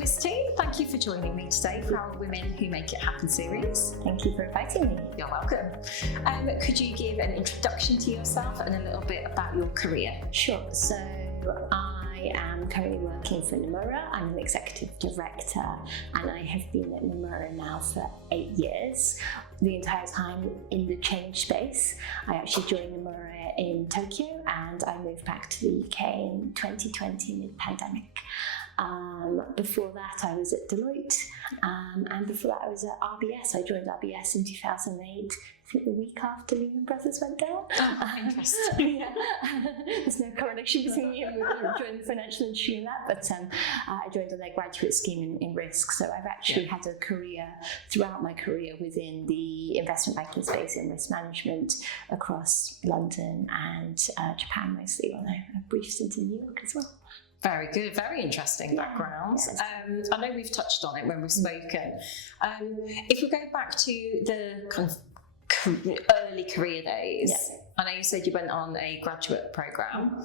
Felicity, thank you for joining me today for our Women Who Make It Happen series. Thank you for inviting me. You're welcome. Could you give an introduction to yourself and a little bit about your career? Sure. So I am currently working for Nomura. I'm an executive director and I have been at Nomura now for 8 years. The entire time in the change space. I actually joined Nomura in Tokyo and I moved back to the UK in 2020 mid-pandemic. Before that I was at Deloitte and before that I was at RBS. I joined RBS in 2008, I think the week after Lehman Brothers went down. Oh, interesting. Yeah. There's no correlation between me and joining the financial industry and that, but I joined on their graduate scheme in risk. So I've actually had a career throughout my career within the investment banking space in risk management across London and Japan mostly, on a brief stint in New York as well. Very good, very interesting background. I know we've touched on it when we've spoken. If we go back to the kind of early career days, I know you said you went on a graduate program.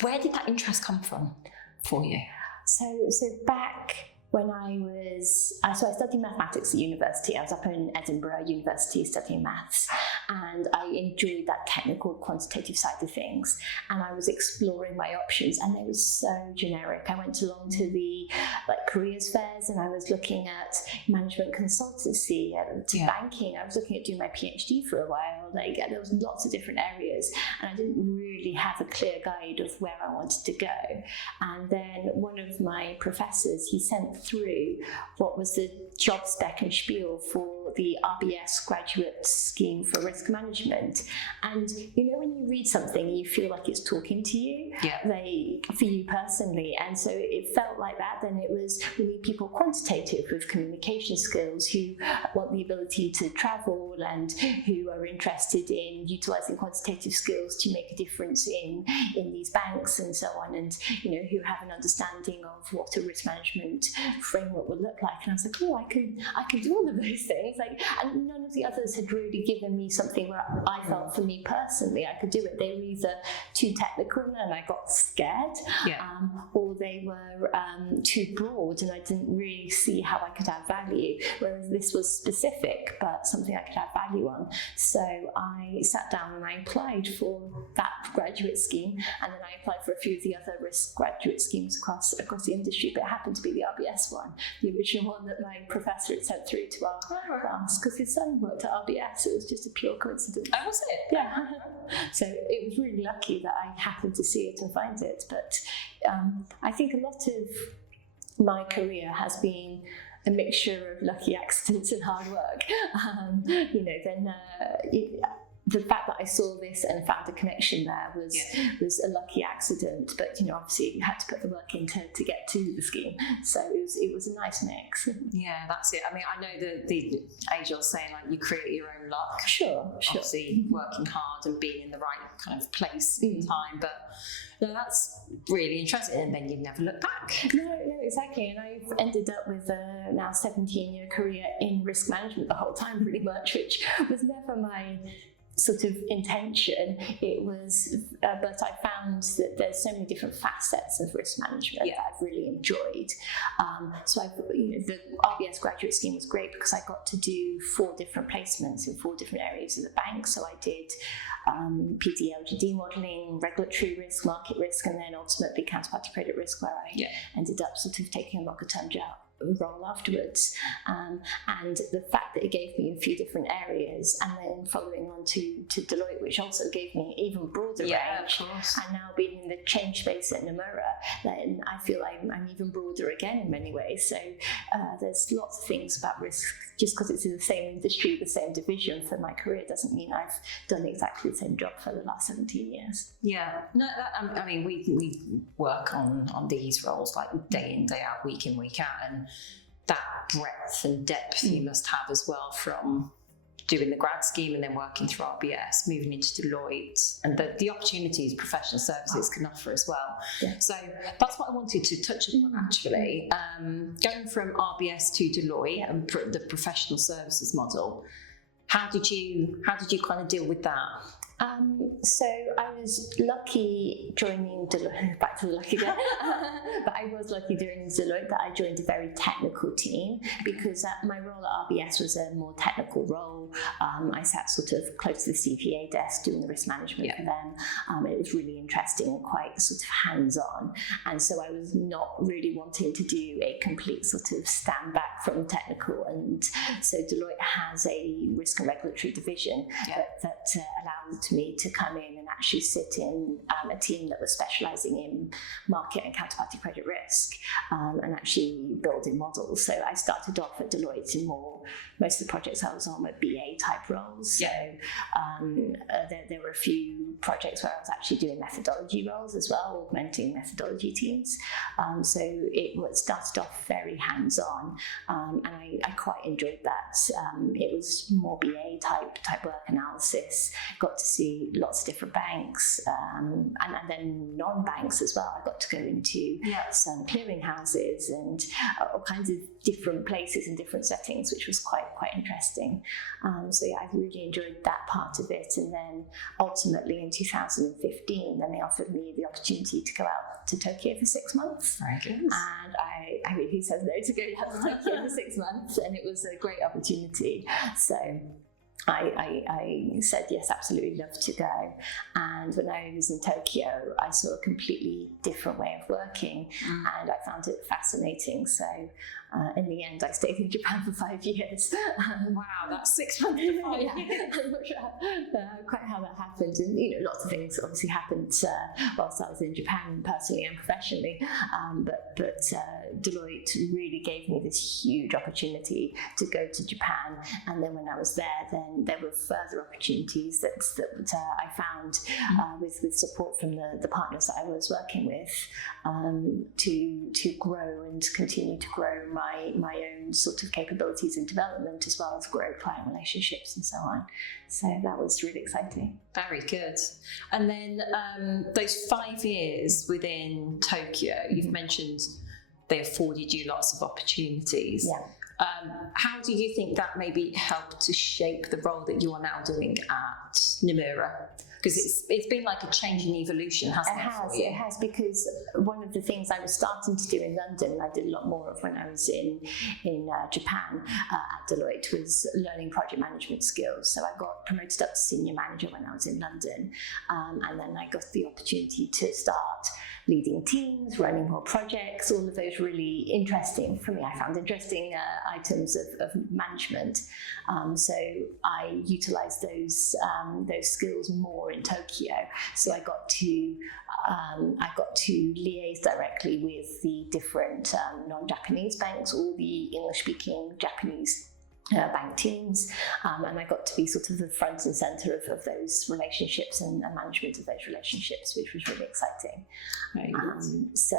Where did that interest come from for you? So back when I studied mathematics at university. I was up in Edinburgh University studying maths, and I enjoyed that technical quantitative side of things, and I was exploring my options, and they were so generic. I went along to the careers fairs and I was looking at management consultancy, to banking. I was looking at doing my PhD for a while. There was lots of different areas and I didn't really have a clear guide of where I wanted to go. And then one of my professors, he sent through what was the job spec and spiel for the RBS graduate scheme for risk management. And you know, when you read something you feel like it's talking to you, for you personally, and so it felt like that. Then it was, we need people quantitative with communication skills who want the ability to travel and who are interested in utilising quantitative skills to make a difference in these banks and so on, and you know, who have an understanding of what a risk management framework would look like. And I was like, oh, I can do all of those things. And none of the others had really given me something where I felt, for me personally, I could do it. They were either too technical and I got scared, or they were too broad and I didn't really see how I could add value, whereas this was specific but something I could add value on. So I sat down and I applied for that graduate scheme, and then I applied for a few of the other risk graduate schemes across the industry, but it happened to be the RBS one, the original one that my professor had sent through to our class, because his son worked at RBS. It was just a pure coincidence. Oh, was it? Yeah. So it was really lucky that I happened to see it and find it. But I think a lot of my career has been a mixture of lucky accidents and hard work. The fact that I saw this and found a connection there was a lucky accident, but you know, obviously you had to put the work in to get to the scheme, so it was a nice mix. Yeah, that's it. I mean, I know the age you're saying, like, you create your own luck. Sure. Obviously working hard and being in the right kind of place in time, but no, that's really interesting. And then you never look back. No, exactly. And I've ended up with a now 17-year career in risk management the whole time, pretty much, which was never my sort of intention. It was, but I found that there's so many different facets of risk management that I've really enjoyed. So the RBS graduate scheme was great because I got to do 4 different placements in 4 different areas of the bank. So I did PD LGD modelling, regulatory risk, market risk, and then ultimately counterparty credit risk, where I ended up sort of taking a longer term job role afterwards, and the fact that it gave me a few different areas, and then following on to Deloitte, which also gave me even broader range, and now being in the change space at Nomura, then I feel like I'm even broader again in many ways. So there's lots of things about risk. Just because it's in the same industry, the same division for my career, doesn't mean I've done exactly the same job for the last 17 years. Yeah, no, I mean, we work on these roles like day in, day out, week in, week out, and that breadth and depth you must have as well, from doing the grad scheme and then working through RBS, moving into Deloitte, and the opportunities professional services can offer as well. Yeah. So that's what I wanted to touch upon actually. Going from RBS to Deloitte and the professional services model, how did you kind of deal with that? So I was lucky joining Deloitte, back to the lucky bit, but I was lucky during Deloitte that I joined a very technical team, because my role at RBS was a more technical role. I sat sort of close to the CPA desk doing the risk management for them. It was really interesting and quite sort of hands-on, and so I was not really wanting to do a complete sort of stand back from technical, and so Deloitte has a risk and regulatory division that allowed me to come in and actually sit in a team that was specialising in market and counterparty credit risk, and actually building models. So I started off at Deloitte in most of the projects I was on were BA type roles. So there were a few projects where I was actually doing methodology roles as well, augmenting methodology teams. So it started off very hands-on, and I quite enjoyed that. It was more BA type work, analysis. Got to see lots of different banks, and then non-banks as well. I got to go into some clearing houses and all kinds of different places and different settings, which was quite interesting. So I really enjoyed that part of it. And then ultimately in 2015, then they offered me the opportunity to go out to Tokyo for 6 months. Very good. And I really said no to go out to Tokyo for 6 months, and it was a great opportunity. So I said yes, absolutely, love to go. And when I was in Tokyo, I saw a completely different way of working, and I found it fascinating. So in the end, I stayed in Japan for 5 years. Wow, that's 6 months to 5 years. I'm not sure quite how that happened. And lots of things obviously happened whilst I was in Japan, personally and professionally. But Deloitte really gave me this huge opportunity to go to Japan. And then when I was there, then there were further opportunities that I found with support from the partners that I was working with, to grow and continue to grow my own sort of capabilities and development, as well as grow client relationships and so on. So that was really exciting. Very good. And then those 5 years within Tokyo, you've mentioned they afforded you lots of opportunities. How do you think that maybe helped to shape the role that you are now doing at Nomura? Because it's been like a change in evolution, hasn't it? It has, because one of the things I was starting to do in London, I did a lot more of when I was in Japan at Deloitte, was learning project management skills. So I got promoted up to senior manager when I was in London, and then I got the opportunity to start leading teams, running more projects, all of those really interesting for me. I found interesting items of management. So I utilised those skills more in Tokyo. So I got to liaise directly with the different non-Japanese banks, all the English-speaking Japanese bank teams, and I got to be sort of the front and centre of those relationships and management of those relationships, which was really exciting. So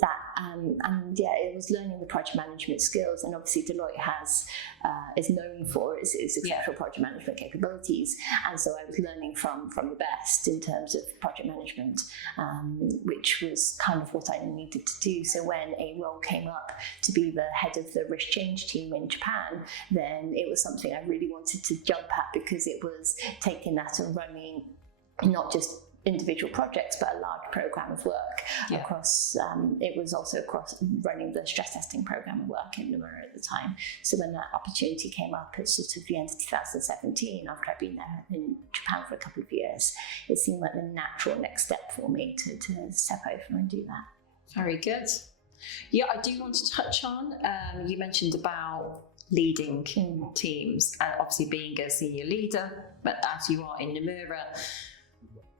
that and it was learning the project management skills, and obviously Deloitte is known for its exceptional project management capabilities, and so I was learning from the best in terms of project management, which was kind of what I needed to do. So when a role came up to be the head of the risk change team in Japan, then it was something I really wanted to jump at, because it was taking that and running not just individual projects but a large program of work across. It was also across running the stress testing program of work in Nomura at the time. So when that opportunity came up at sort of the end of 2017, after I'd been there in Japan for a couple of years, it seemed like the natural next step for me to step over and do that. Very good. Yeah, I do want to touch on, you mentioned about leading teams, and obviously being a senior leader, but as you are in Nomura,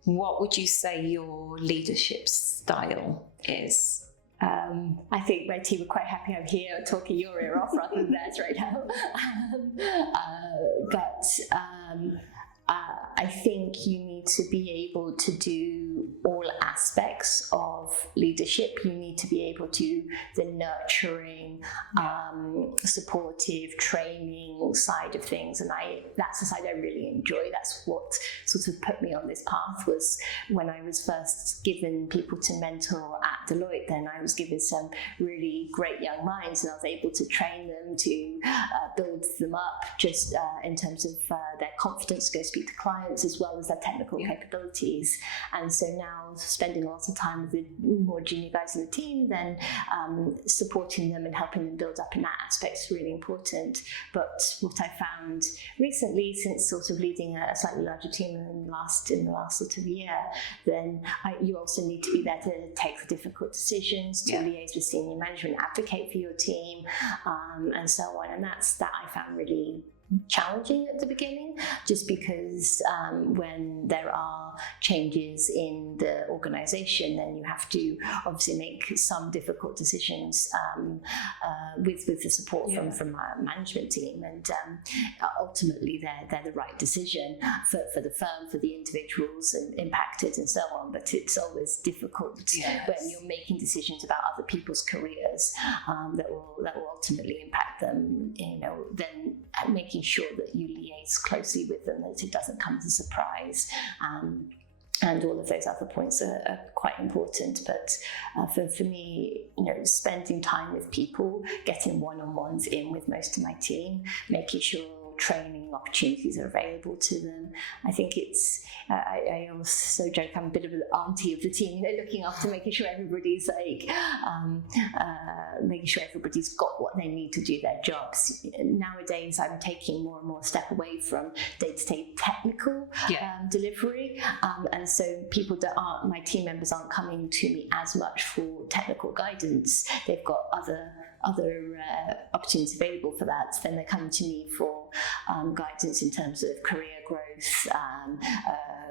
what would you say your leadership style is? I think my team are quite happy I'm here talking your ear off rather than theirs right now. I think you need to be able to do all aspects of leadership. You need to be able to the nurturing, supportive, training side of things, and that's the side I really enjoy. That's what sort of put me on this path, was when I was first given people to mentor at Deloitte. Then I was given some really great young minds, and I was able to train them, to build them up just in terms of their confidence, go speak to clients as well as their technical capabilities. And so now spending a lot of time with the more junior guys in the team, then supporting them and helping them build up in that aspect is really important. But what I found recently, since sort of leading a slightly larger team in the last sort of year, then you also need to be there to take the difficult decisions, to liaise with senior management, advocate for your team, and so on. And that I found really challenging at the beginning, just because when there are changes in the organization, then you have to obviously make some difficult decisions with the support from our management team, and ultimately they're the right decision for the firm, for the individuals impacted and so on. But it's always difficult when you're making decisions about other people's careers that will ultimately impact them, then making sure that you liaise closely with them, that it doesn't come as a surprise. And all of those other points are quite important. But for me, spending time with people, getting one-on-ones in with most of my team, making sure training opportunities are available to them. I think it's, I also joke, I'm a bit of an auntie of the team, looking after making sure everybody's making sure everybody's got what they need to do their jobs. Nowadays, I'm taking more and more step away from day-to-day technical delivery. And so people that aren't, my team members aren't coming to me as much for technical guidance. They've got other opportunities available for that. Then they're coming to me for guidance in terms of career growth,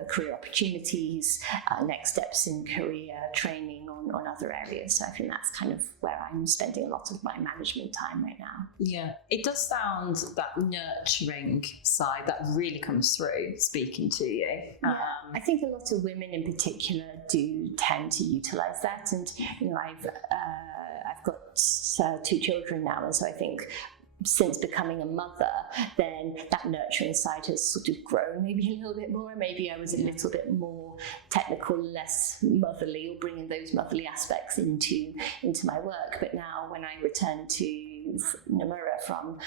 career opportunities, next steps in career training on other areas. So I think that's kind of where I'm spending a lot of my management time right now. Yeah, it does sound that nurturing side that really comes through speaking to you. I think a lot of women in particular do tend to utilise that, and I've got 2 children now, and so I think since becoming a mother, then that nurturing side has sort of grown maybe a little bit more. Maybe I was a little bit more technical, less motherly, or bringing those motherly aspects into my work. But now when I return to Nomura from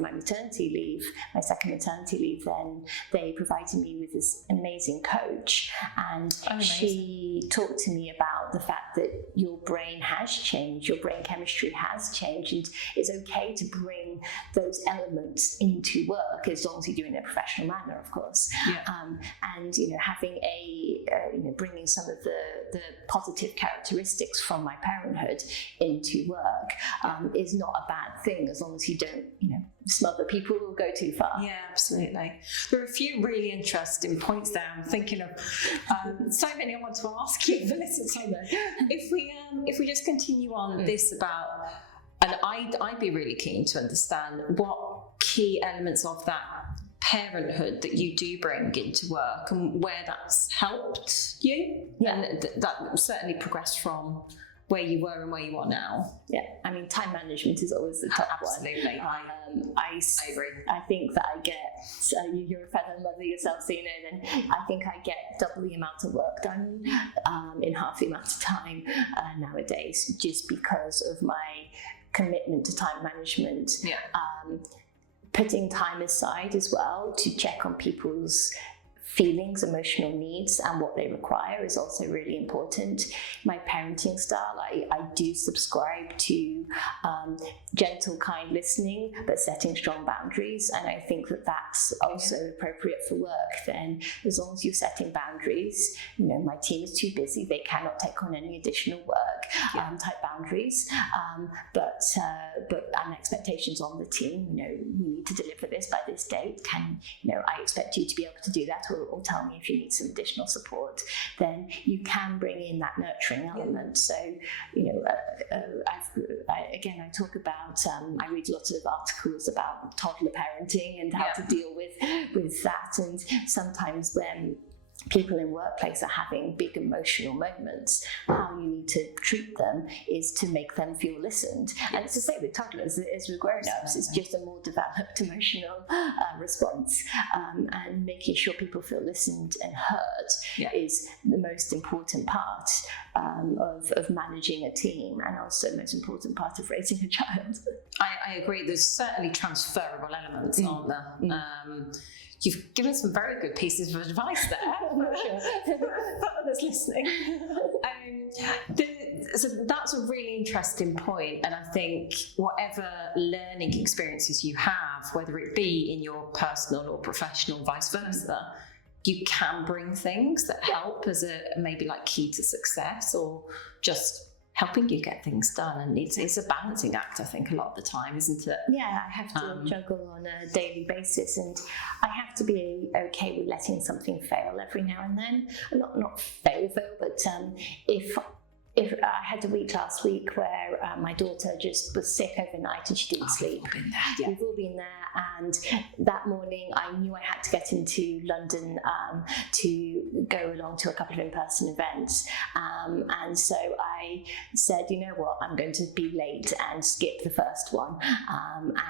my maternity leave, my second maternity leave, then they provided me with this amazing coach, and she talked to me about the fact that your brain has changed, your brain chemistry has changed, and it's okay to bring those elements into work as long as you do it in a professional manner, of course. And having bringing some of the positive characteristics from my parenthood into work is not a bad thing, as long as you don't smother people or go too far. Yeah, absolutely. There are a few really interesting points there. I'm thinking of so many I want to ask you, Felicity. If we just continue on this about, and I'd be really keen to understand what key elements of that parenthood that you do bring into work and where that's helped you, and that certainly progressed from where you were and where you are now. Yeah, I mean, time management is always the top Absolutely. one. I agree. I think that I get, you're a feather mother yourself, so then I think I get double the amount of work done in half the amount of time nowadays, just because of my commitment to time management. Putting time aside as well to check on people's feelings, emotional needs, and what they require is also really important. My parenting style, I do subscribe to gentle, kind listening, but setting strong boundaries. And I think that that's also appropriate for work. Then, as long as you're setting boundaries, my team is too busy, they cannot take on any additional work, type boundaries. But expectations on the team, we need to deliver this by this date. I expect you to be able to do that, or tell me if you need some additional support. Then you can bring in that nurturing element. So, I talk about, I read lots of articles about toddler parenting and how to deal with that. And sometimes when people in workplace are having big emotional moments, how you need to treat them is to make them feel listened. And it's the same with toddlers as with grown-ups. It's just a more developed emotional response. And making sure people feel listened and heard is the most important part of managing a team, and also the most important part of raising a child. I agree. There's certainly transferable elements, aren't there? you've given some very good pieces of advice there for others listening. So that's a really interesting point, and I think whatever learning experiences you have, whether it be in your personal or professional, vice versa, you can bring things that help as a maybe like key to success, or just helping you get things done. And it's a balancing act, I think, a lot of the time, isn't it? Yeah, I have to juggle on a daily basis, and I have to be okay with letting something fail every now and then. Not fail, but if I had a week last week where my daughter just was sick overnight and she didn't sleep. We've all been there, and that morning I knew I had to get into London to go along to a couple of in-person events, and so I said, you know what, I'm going to be late and skip the first one,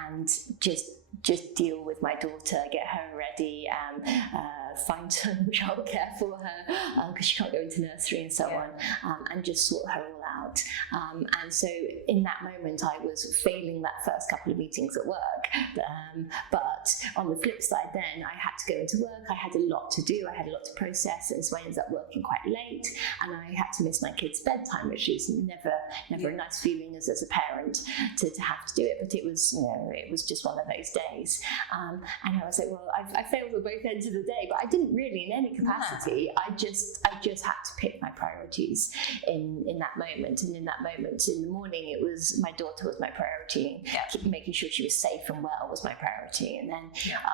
and just deal with my daughter, get her ready, find some childcare for her because she can't go into nursery and so on, and just sort her all out. And so in that moment I was failing that first couple of meetings at work, but on the flip side then I had to go into work, I had a lot to do, I had a lot to process, and so I ended up working quite late, and I had to miss my kids' bedtime, which is never a nice feeling as a parent to have to do it, but it was just one of those days. And I was like, well, I failed at both ends of the day, but I didn't really in any capacity. I just had to pick my priorities in that moment. And in that moment, in the morning, it was my daughter was my priority. Making sure she was safe and well was my priority. And then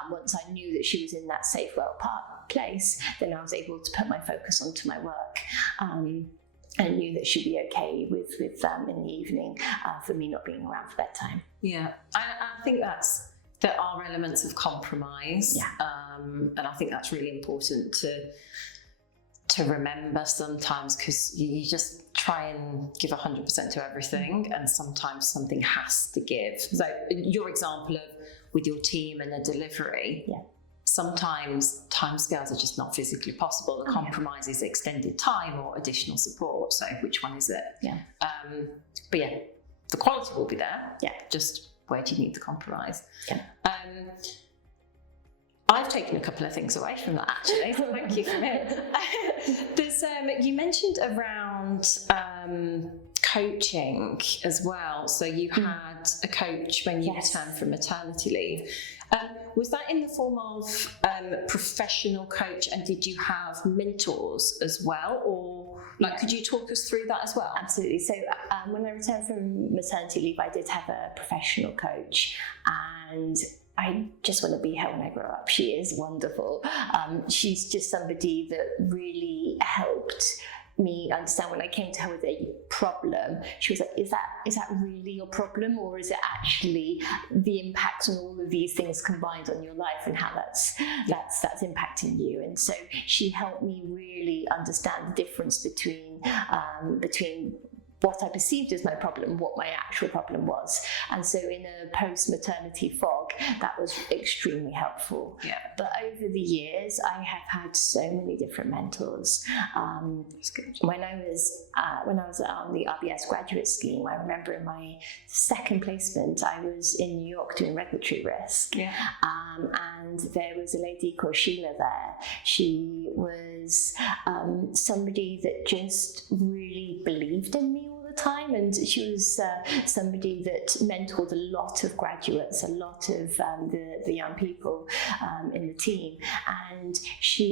once I knew that she was in that safe, well place, then I was able to put my focus onto my work. And knew that she'd be okay with in the evening for me not being around for bedtime. Yeah, I think there are elements of compromise, and I think that's really important to remember sometimes, because you just try and give 100% to everything, and sometimes something has to give. So your example of with your team and the delivery, sometimes timescales are just not physically possible. The compromise is extended time or additional support. So which one is it? But the quality will be there. Just where do you need the compromise? I've taken a couple of things away from that, actually, so thank you for it. There's you mentioned around coaching as well. So you had a coach when you returned from maternity leave. Was that in the form of professional coach, and did you have mentors as well, or could you talk us through that as well? Absolutely. So when I returned from maternity leave, I did have a professional coach, and I just want to be her when I grow up. She is wonderful. She's just somebody that really helped me understand when I came to her with a problem. She was like, is that really your problem, or is it actually the impact on all of these things combined on your life and how that's impacting you? And so she helped me really understand the difference between what I perceived as my problem, what my actual problem was. And so in a post-maternity fog, that was extremely helpful. But over the years, I have had so many different mentors. When I was on the RBS graduate scheme, I remember in my second placement, I was in New York doing regulatory risk. And there was a lady called Sheila there. She was somebody that just really believed in me all the time, and she was somebody that mentored a lot of graduates, a lot of the young people in the team. And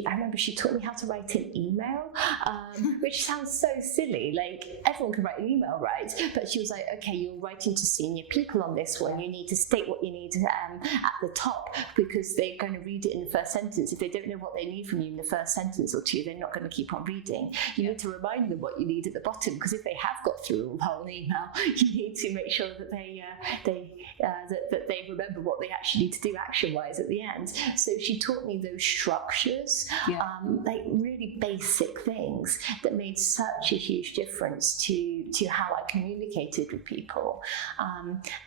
I remember she taught me how to write an email, which sounds so silly, like everyone can write an email, right? But she was like, okay, you're writing to senior people on this one, you need to state what you need at the top, because they're going to read it in the first sentence. If they don't know what they need from you in the first sentence or two, they're not going to keep on reading. You need to remind them what you need at the bottom, because if they have got through the whole email, you need to make sure that they remember what they actually need to do action-wise at the end. So she taught me those structures, like really basic things that made such a huge difference to to how I communicated with people.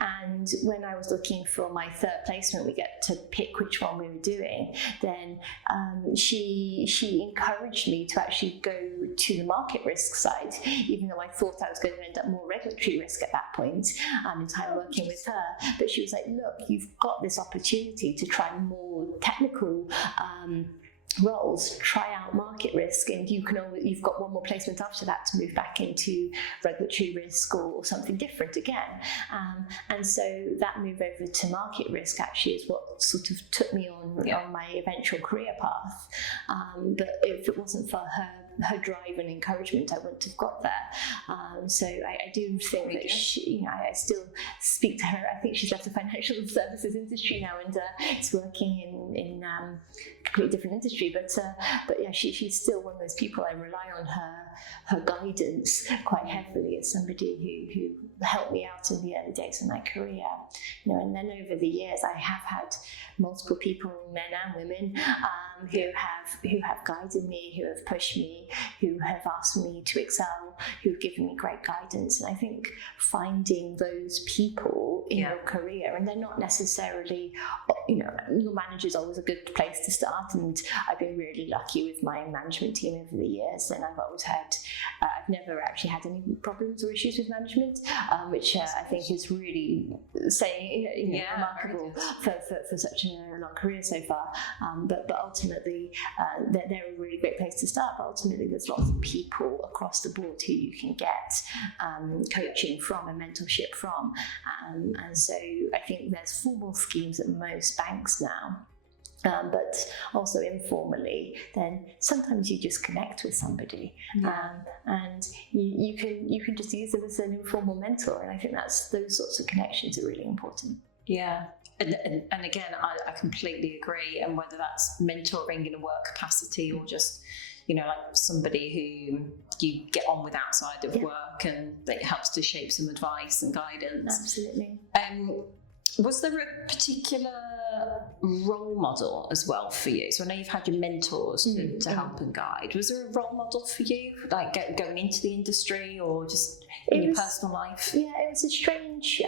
And when I was looking for my third placement, we get to pick which one we were doing, then she encouraged me to actually go to the market risk side, even though I thought I was going to end up more regulatory risk at that point in time working with her. But she was like, look, you've got this opportunity to try more technical roles, try out market risk, and you've got one more placement after that to move back into regulatory risk or something different again. And so that move over to market risk actually is what sort of took me on my eventual career path. But if it wasn't for her drive and encouragement, I wouldn't have got there. So I do think that she, I still speak to her. I think she's left the financial services industry now and is working in a completely different industry. But yeah, she's still one of those people. I rely on her guidance quite heavily as somebody who helped me out in the early days of my career. And then over the years, I have had multiple people, men and women, who have guided me, who have pushed me, who have asked me to excel, who've given me great guidance. And I think finding those people in your career, and they're not necessarily, your manager's always a good place to start. And I've been really lucky with my management team over the years, and I've always had, I've never actually had any problems or issues with management, which I think is really saying, remarkable for such a long career so far. But ultimately, they're a really great place to start. But ultimately, there's lots of people across the board who you can get coaching from and mentorship from. And so I think there's formal schemes at most banks now. But also informally, then sometimes you just connect with somebody, and you can just use them as an informal mentor. And I think those sorts of connections are really important. Yeah. And again, I completely agree. And whether that's mentoring in a work capacity or just, like somebody who you get on with outside of work, and that helps to shape some advice and guidance. Absolutely. Was there a particular role model as well for you? So I know you've had your mentors to help and guide. Was there a role model for you, like going into the industry or just in your personal life? Yeah, it was a strange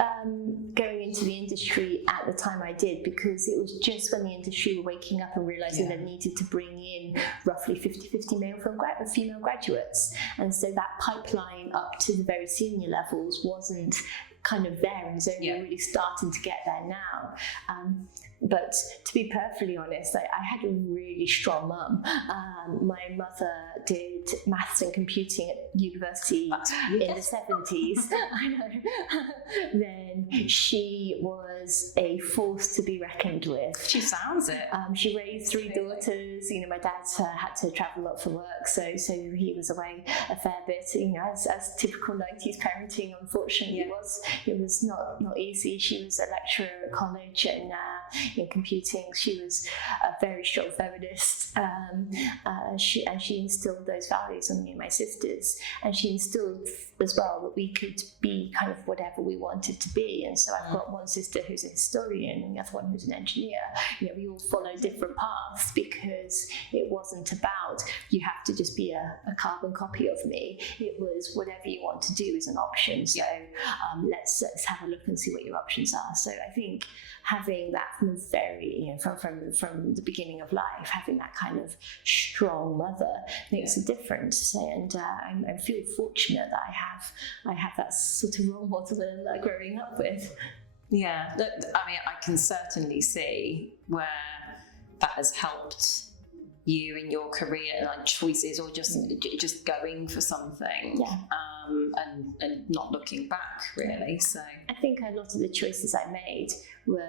going into the industry at the time I did, because it was just when the industry were waking up and realising they needed to bring in roughly 50-50 female graduates. And so that pipeline up to the very senior levels wasn't kind of there, and is only really starting to get there now. But to be perfectly honest, I had a really strong mum. My mother did maths and computing at university in the 70s. I know. Then she was a force to be reckoned with. She sounds it. She raised 3 daughters. My dad had to travel a lot for work, so he was away a fair bit. As typical 90s parenting, unfortunately, it was not easy. She was a lecturer at college and in computing. She was a very strong feminist. She instilled those values on me and my sisters, and she instilled as well that we could be kind of whatever we wanted to be. And so I've got one sister who's a historian and the other one who's an engineer. We all follow different paths, because it wasn't about you have to just be a carbon copy of me. It was whatever you want to do is an option. So let's have a look and see what your options are. So I think having that from very, from the beginning of life, having that kind of strong mother makes a difference. And I feel fortunate that I have that sort of role model growing up with. Yeah, I can certainly see where that has helped you in your career, like choices, or just going for something, and not looking back, really. So I think a lot of the choices I made were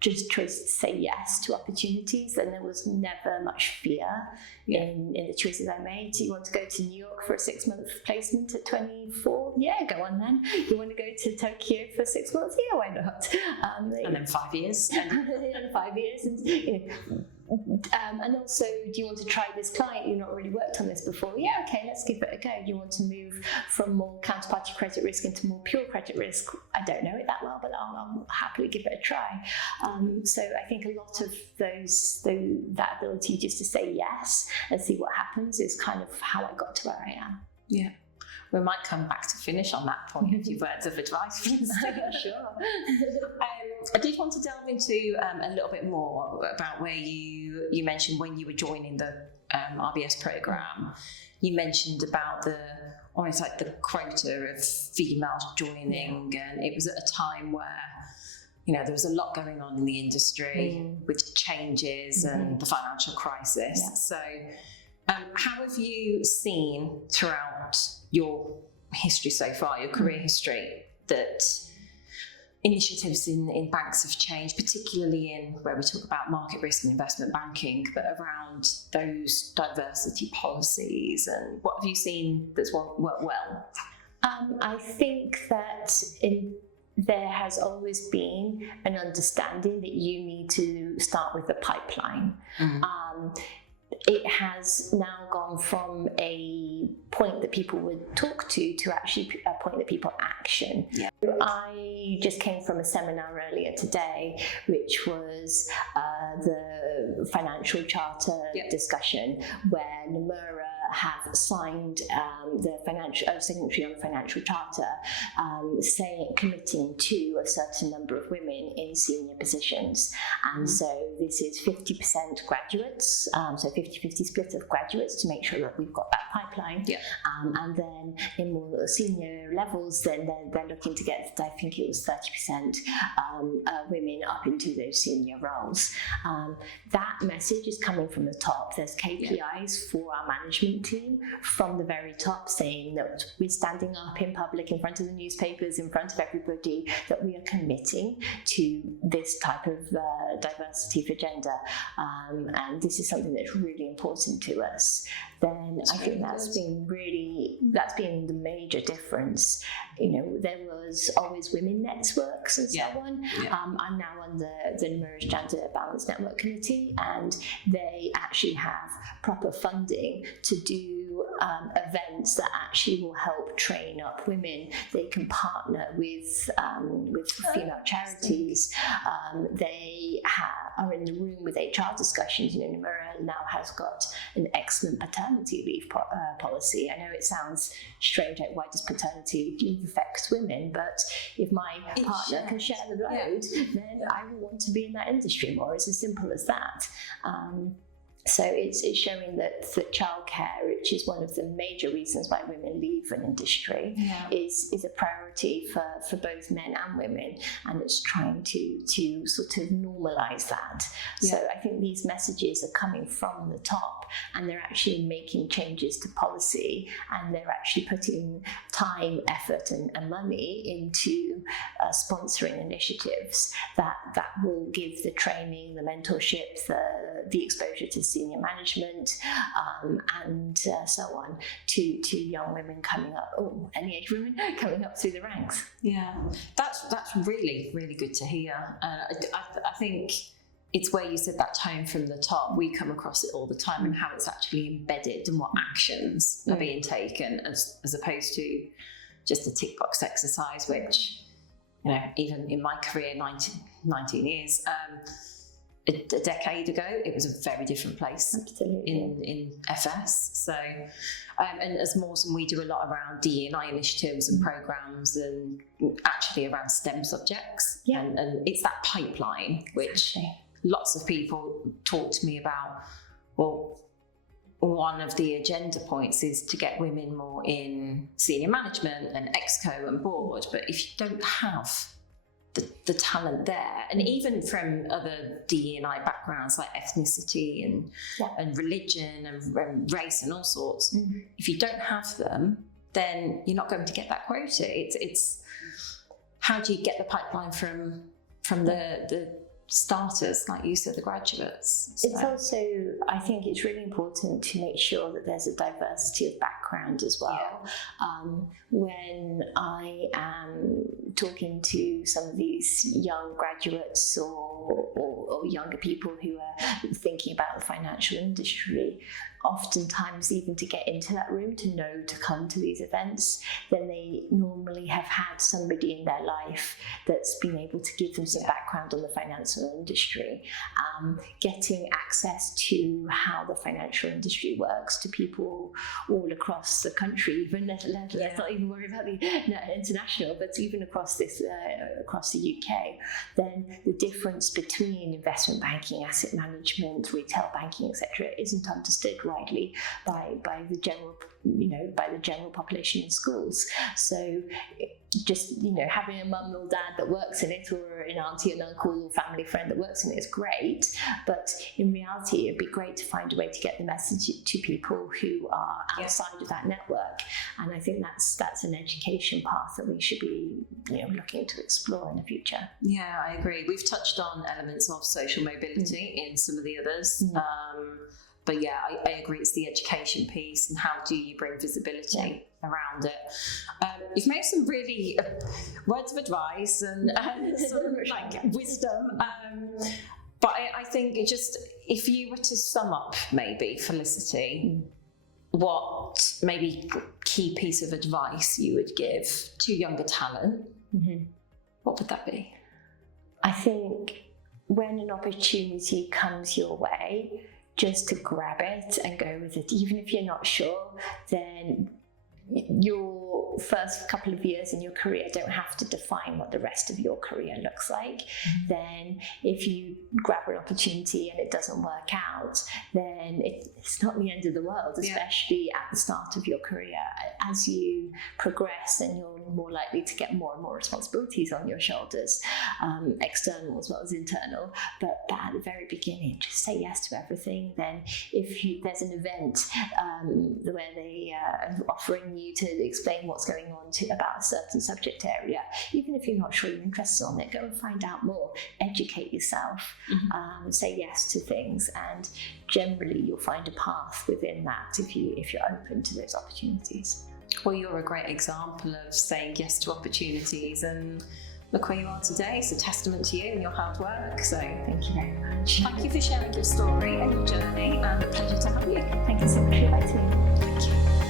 just choices to say yes to opportunities, and there was never much fear in the choices I made. Do you want to go to New York for a 6-month placement at 24? Yeah, go on then. You want to go to Tokyo for 6 months? Yeah, why not? And then 5 years. And 5 years, and also, do you want to try this client? You've not really worked on this before. Yeah, okay, let's give it a go. Do you want to move from more counterparty credit risk into more pure credit risk? I don't know it that well, but I'll happily give it a try. So I think a lot of that ability just to say yes and see what happens is kind of how I got to where I am. Yeah. we might come back to finish on that point. A few words of advice, please. Sure. I did want to delve into a little bit more about where you mentioned when you were joining the RBS program. You mentioned about almost like the quota of females joining, and it was at a time where there was a lot going on in the industry with changes and the financial crisis. Yeah. So how have you seen throughout your history so far, your career history, that initiatives in banks have changed, particularly in where we talk about market risk and investment banking, but around those diversity policies, and what have you seen that's worked well? I think that there has always been an understanding that you need to start with a pipeline. It has now gone from a point that people would talk to actually a point that people action. Yeah. I just came from a seminar earlier today, which was the financial charter discussion, where Nomura have signed the signatory on the financial charter, committing to a certain number of women in senior positions. And so this is 50% graduates, so 50-50 split of graduates, to make sure that we've got that pipeline. Yeah. And then in more senior levels, then they're looking to get, I think it was 30% women up into those senior roles. That message is coming from the top. There's KPIs for our management team from the very top, saying that we're standing up in public, in front of the newspapers, in front of everybody, that we are committing to this type of diversity agenda, and this is something that's really important to us. Then I think that's been the major difference. There was always women networks and so on. I'm now on the Nomura's Gender Balance Network Committee, and they actually have proper funding to do events that actually will help train up women. They can partner with female charities. They are in the room with HR discussions. Nomura now has got an excellent paternity leave policy. I know it sounds strange, like, why does paternity leave affect women? But if my partner can share the load, then I will want to be in that industry more. It's as simple as that. So it's showing that childcare, which is one of the major reasons why women leave an industry, is a priority for both men and women, and it's trying to sort of normalise that. So I think these messages are coming from the top, and they're actually making changes to policy, and they're actually putting time, effort and money into sponsoring initiatives that will give the training, the mentorship, the exposure to senior management, and so on to young women coming up, any age women coming up through the ranks. Yeah, that's really, really good to hear. I think it's where you said that tone from the top. We come across it all the time, and how it's actually embedded and what actions are being taken, as opposed to just a tick box exercise, which, even in my career, 19 years, a decade ago, it was a very different place. Absolutely. in FS. So, and as Mawson, we do a lot around DE&I initiatives and programs, and actually around STEM subjects. Yeah. And it's that pipeline, which lots of people talk to me about. Well, one of the agenda points is to get women more in senior management and exco and board. But if you don't have the talent there, and even from other DE&I backgrounds like ethnicity and religion and race and all sorts, if you don't have them, then you're not going to get that quota. It's how do you get the pipeline from the starters, like you said, the graduates? So. It's also, I think it's really important to make sure that there's a diversity of background as well. When I am talking to some of these young graduates or younger people who are thinking about the financial industry, oftentimes even to get into that room, to know to come to these events, then they normally have had somebody in their life that's been able to give them some background on the financial industry, getting access to how the financial industry works to people all across the country, even let's not even worry about the international, but even across the UK, then the difference between investment banking, asset management, retail banking, etc., isn't understood widely by the general population in schools. So just having a mum or dad that works in it, or an auntie and uncle or family friend that works in it is great, but in reality it'd be great to find a way to get the message to people who are outside of that network. And I think that's an education path that we should be looking to explore in the future. Yeah, I agree. We've touched on elements of social mobility in some of the others. But yeah, I agree, it's the education piece and how do you bring visibility around it. You've made some really words of advice and sort of like wisdom. But I think if you were to sum up maybe, Felicity, what maybe key piece of advice you would give to younger talent, what would that be? I think when an opportunity comes your way, just to grab it and go with it. Even if you're not sure, then your first couple of years in your career don't have to define what the rest of your career looks like. Then if you grab an opportunity and it doesn't work out, then it's not the end of the world, especially at the start of your career. As you progress, then you're more likely to get more and more responsibilities on your shoulders, external as well as internal. But at the very beginning, just say yes to everything. Then if there's an event where they are offering you to explain what's going on about a certain subject area, even if you're not sure you're interested on it, go and find out more, educate yourself, say yes to things, and generally you'll find a path within that if you're open to those opportunities. Well, you're a great example of saying yes to opportunities, and look where you are today. It's a testament to you and your hard work. So thank you very much. Thank you for sharing your story and your journey, and a pleasure to have you. Thank you so much for inviting me. Thank you.